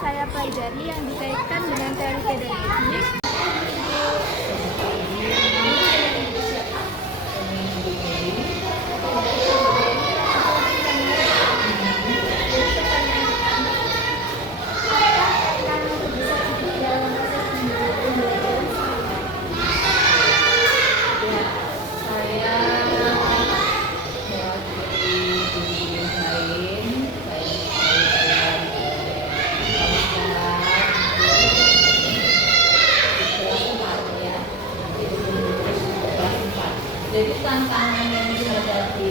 saya pelajari yang dikaitkan dengan teori pedagogi. Jadi tantangan yang dihadapi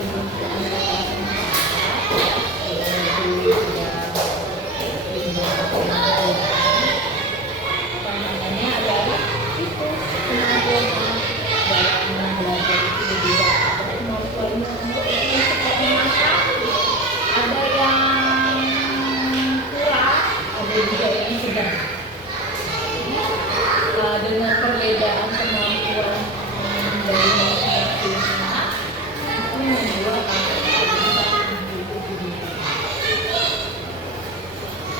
tantangannya adalah itu kemampuan dalam belajar itu berbeda. Kemampuannya untuk seperti masak ada yang kurang, ada juga yang sedang. Dengan perbedaan kemampuan dari masing-masing anak itu membuat anak bisa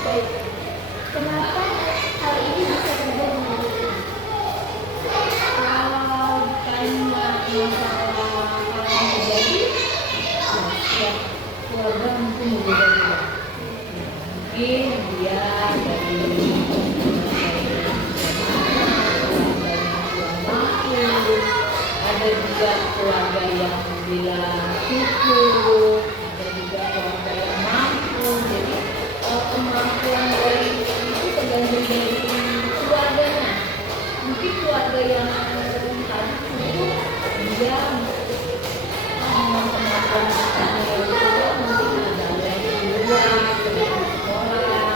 Baik, kenapa hal ini bisa terjadi? kalau ditanya masalah hal yang terjadi, setiap keluarga mungkin berbeda-beda. Mungkin dia dari ada juga keluarga yang bilang cukup, ada juga keluarga yang mampu. Jadi kemampuan dari itu tergantung dari keluarganya. Mungkin keluarga yang tadi cukup dia dengan kemampuan dari itu mungkin ada yang luar dari sekolah.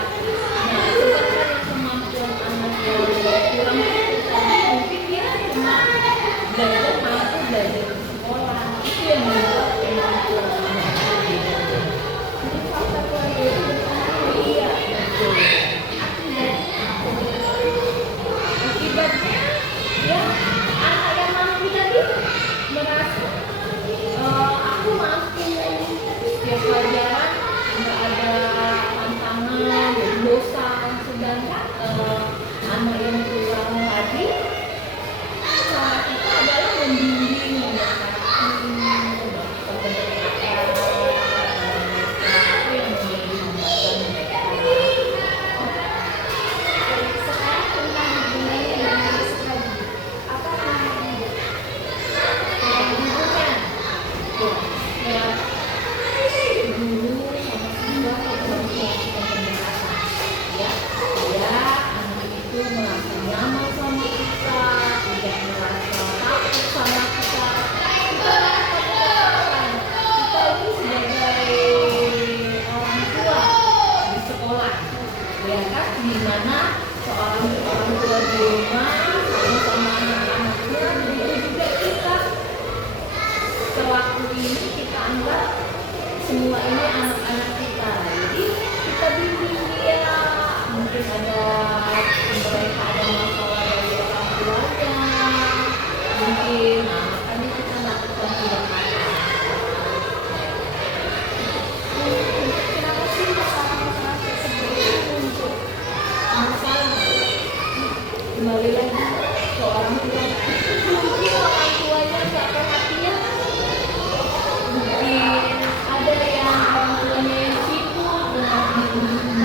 Nah, sedangkan yang kemampuan anak yang kurang mungkin dia cuma belajar mampu belajar di sekolah. Itu yang membuat kemampuan anak berbeda. Jadi faktor keluarga itu berpengaruh. Iya, betul. Akibatnya ya anak yang mampu tadi merasa aku mampu setiap pelajaran nggak ada tantangan bosan, sedangkan anak yang kurang tadi cara kita adalah membimbing menasihati itu yang menjadi hambatan mereka. Sekarang tentang hubungannya dengan sekali. Apa namanya? Hubungan ya guru sama siswa harus melakukan pendekatan ya anak itu merasa nyaman sama kita, tidak merasa takut sama kita. Kita lakukan kita ini sebagai orang tua di sekolah ya kan, di mana seorang orang tua di rumah sama anak-anaknya, begitu juga kita sewaktu ini kita anggap semua ini anak-anak kita. Jadi kita bimbing dia, mungkin ada mereka ada masalah dari orang tuanya, mungkin makanya kita lakukan pendekatan. Kenapa sih masalah-masalah tersebut muncul? Masalah kembali lagi ke orang tua, mungkin orang tuanya nggak perhatian, mungkin ada yang orang tuanya yang sibuk dengan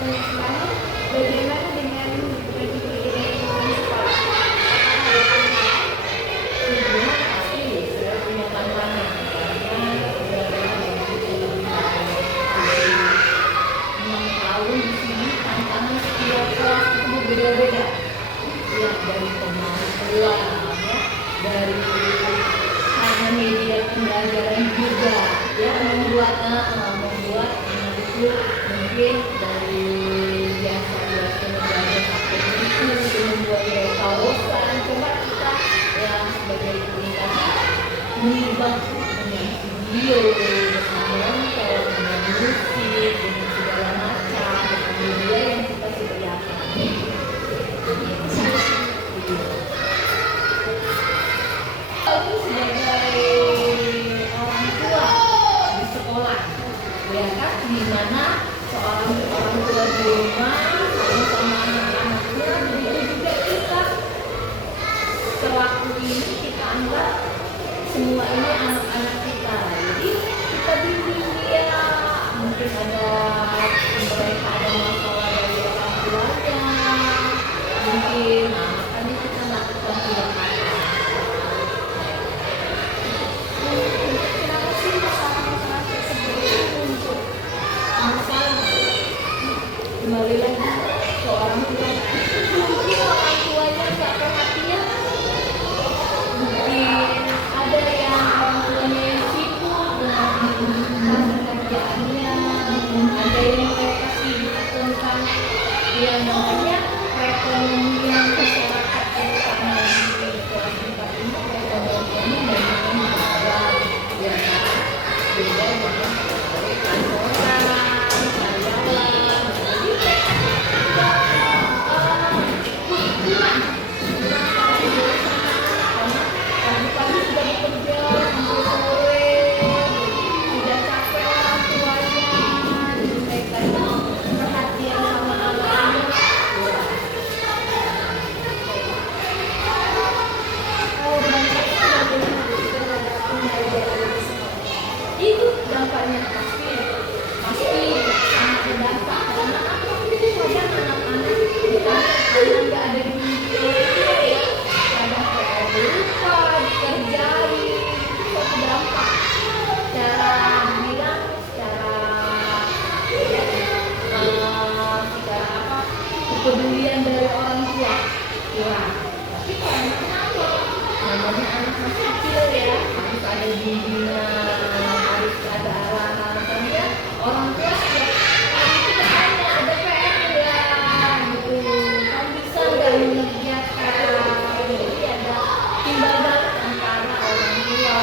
Lalu bagaimana dengan bagi-bagi sekolah? Hubungan pasti sudah punya tantangan karena sudah dari 6 tahun di sini tantangan setiap kelas itu berbeda-beda. Ya dari kemampuan, ya, dari karena media pembelajaran juga, ya membuat anak itu mungkin dari biasa-biasa belajar pakai buku itu membuat mereka bosan. Coba kita ya sebagai komunikasi mengubah dengan video, dengan nonton, dengan musik, dengan segala macam dengan media yang kita sediakan. Aku sebagai orang tua di sekolah, ya kan, di mana seorang orang tua di rumah sama anak-anaknya, begitu juga kita selaku ini kita anggap semua ini anak-anak kita. Jadi kita bimbing dia, mungkin ada mereka ada masalah dari orang tuanya, mungkin makanya kita lakukan pendekatan. Kenapa sih masalah-masalah tersebut muncul? Masalah kembali lagi ke orang tua, mungkin orang tuanya nggak perhatian, mungkin ada yang orang tuanya yang sibuk dengan pekerjaannya, ada yang mereka sibuk tentang yang namanya perekonomian masyarakat itu, karena di kelas 4 ini perekonomiannya banyak yang ya beda dengan kantoran, karyawan, jadi kurang karena pagi-pagi sudah bekerja sampai sore, sudah capek orang tuanya, jadi mereka perhatian sama anaknya kurang. Kalau dampaknya bagaimana terhadap pembelajaran di sekolah? Itu dampaknya pasti sangat berdampak karena apa? Kadang anak-anak kita karena nggak ada di video ya, kadang PR lupa dikerjain, itu suatu dampak. Cara bilang, secara apa? Kepedulian dari orang tua kurang. Tapi karena kenapa? Namanya anak masih kecil ya, harus ada bimbingan, harus ada arahan. Karena orang tua setiap hari kita tanya ada PR nggak, gitu. Kamu bisa nggak mengerjakan? Jadi ada timbal balik antara orang tua,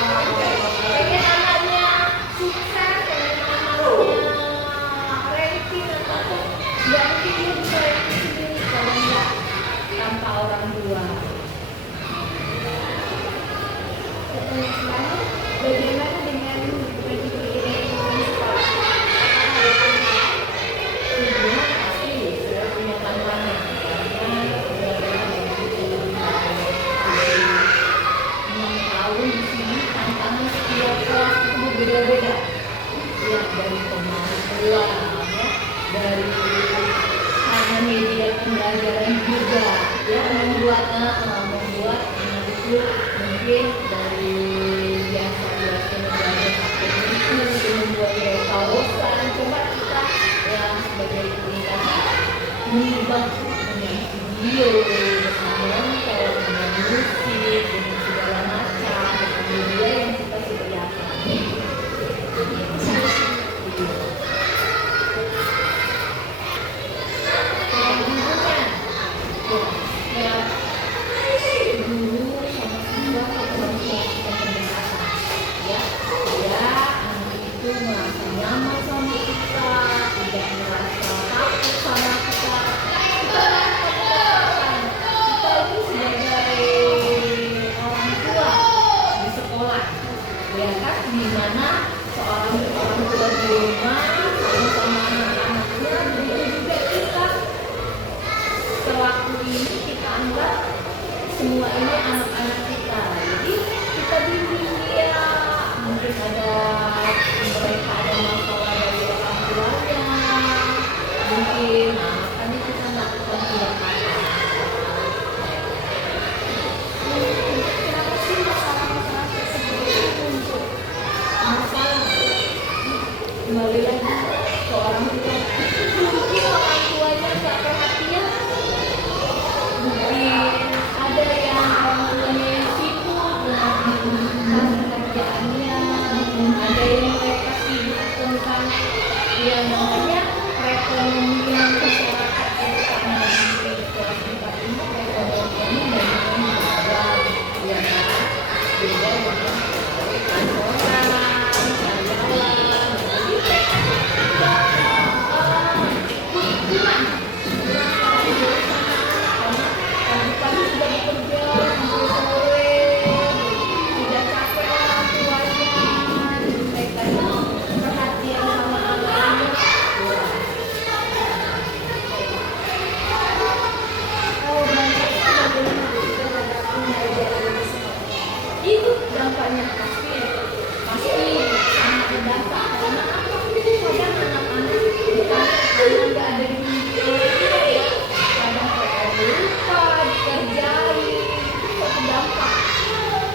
pengen anaknya sukses, pengen anaknya ranking atau nggak mungkin dia bisa ranking sendiri kalau nggak tanpa orang tua. Lalu bagaimana dengan bagi-bagi sekolah? Hubungan pasti sudah punya tantangan karena sudah dari 6 tahun di sini tantangan setiap kelas itu berbeda-beda. Ya dari kemampuan, ya, dari karena media pembelajaran juga, ya membuat anak itu mungkin dari biasa-biasa belajar pakai buku itu membuat mereka bosan. Coba kita ya sebagai komunikasi mengubah dengan video, dengan nonton, dengan musik, dengan segala macam dengan media yang kita sediakan. Hubungan ya, guru sama siswa harus melakukan pendekatan, ya anak itu merasa nyaman sama kita, tidak merasa takut sama kita. Kita lakukan pendekatan, kita yang namanya perekonomian masyarakat kita di kelas 4 ini perekonomiannya banyak yang ya kan, beda dengan kantoran, karyawan, jadi pagi sudah bekerja sampai sore, tidak capek orang tuanya, mereka perhatian sama anak-anak. Oh, dampaknya bagaimana Bu jika tetap pembelajaran di sekolah? Itu dampaknya pasti sangat berdampak karena apa? Kadang anak-anak karena nggak ada di rumah ya, kadang PR lupa dikerjain, itu suatu dampak.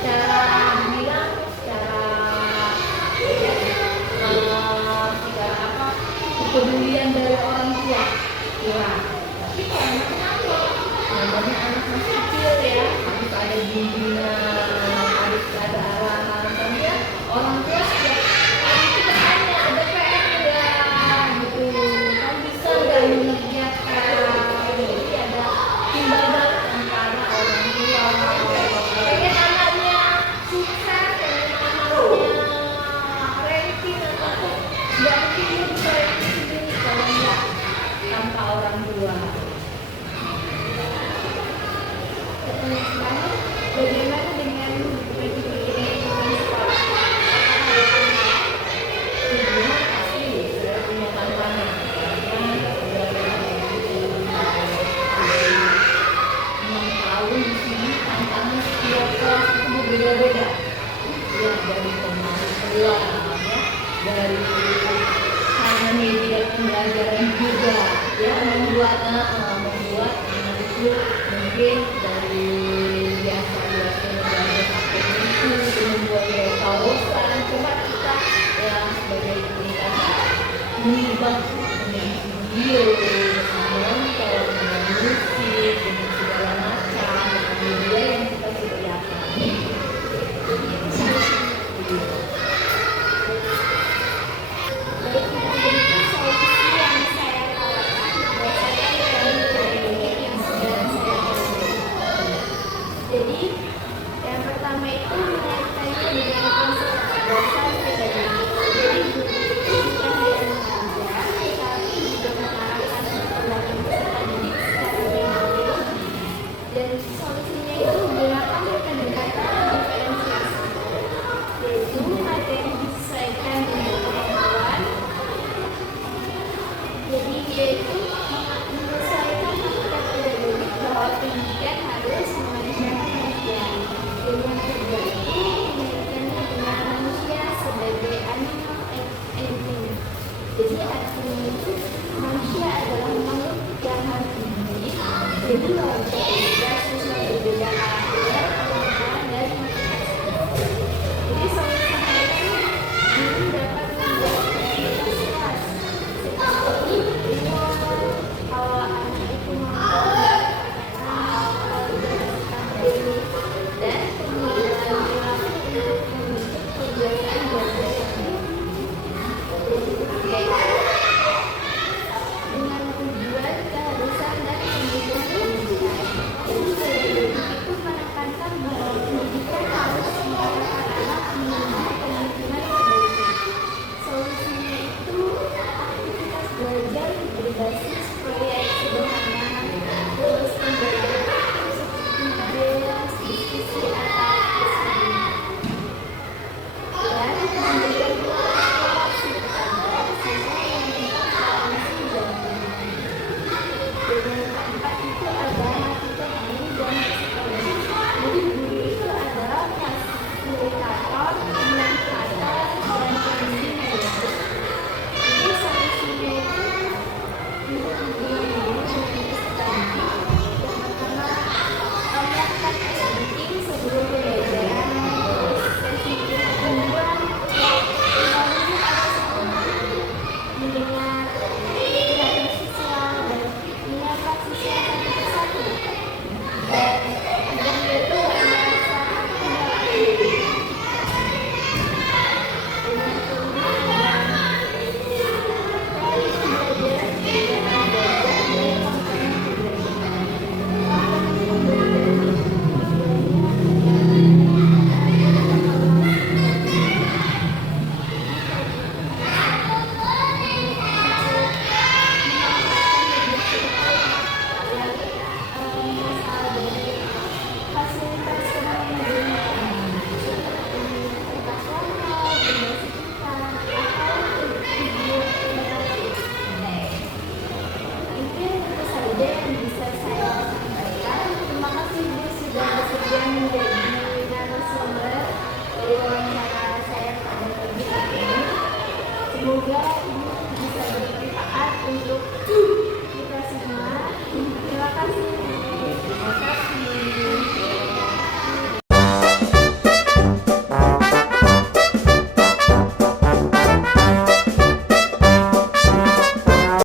Cara bilang, secara apa? Kepedulian dari orang tua kurang. Tapi kalau anak-anak, namanya anak masih kecil ya, harus ada bimbingan, harus ada arahan. Karena orang tua setiap hari itu bertanya, ada PR nggak gitu, kamu bisa nggak mengerjakan. Jadi ada timbal balik antara orang tua pengen anaknya sukses, pengen anaknya ranking atau nggak mungkin dia bisa ranking sendiri kalau nggak tanpa orang tua. Lalu bagaimana dengan pendidikan di sekolah? Semua pasti sudah punya tantangan karena sudah enam tahun di sini tantangan setiap kelas itu berbeda-beda ya, dari kemampuan ya, dari karena media pembelajaran juga ya, membuat anak itu mungkin dari biasa-biasa belajar pakai itu membuat mereka bosan. Coba kita ya sebagai komunikasi mengubah menjadi video, menonton, dengan musik, dengan segala macam media yang kita sediakan. Baik, itu solusi yang saya tawarkan berdasarkan dari teknik yang sudah saya pelajari. Jadi, yang pertama itu mengaitkannya dengan konsep dasar pedagogik. Jadi, guru itu bukan hanya mengajar, tetapi juga mengarahkan perkembangan peserta didik secara teknologi. Dan solusinya itu menggunakan pendekatan diferensiasi, yaitu materi disesuaikan dengan kemampuan. Jadi dia itu menyesuaikan hakikat pedagogik bahwa pendidikan harus memanusiakan manusia. Dan yang kedua itu mengaitkannya dengan manusia sebagai animal entity. Jadi artinya itu manusia adalah makhluk yang harus dididik. Jadi wajar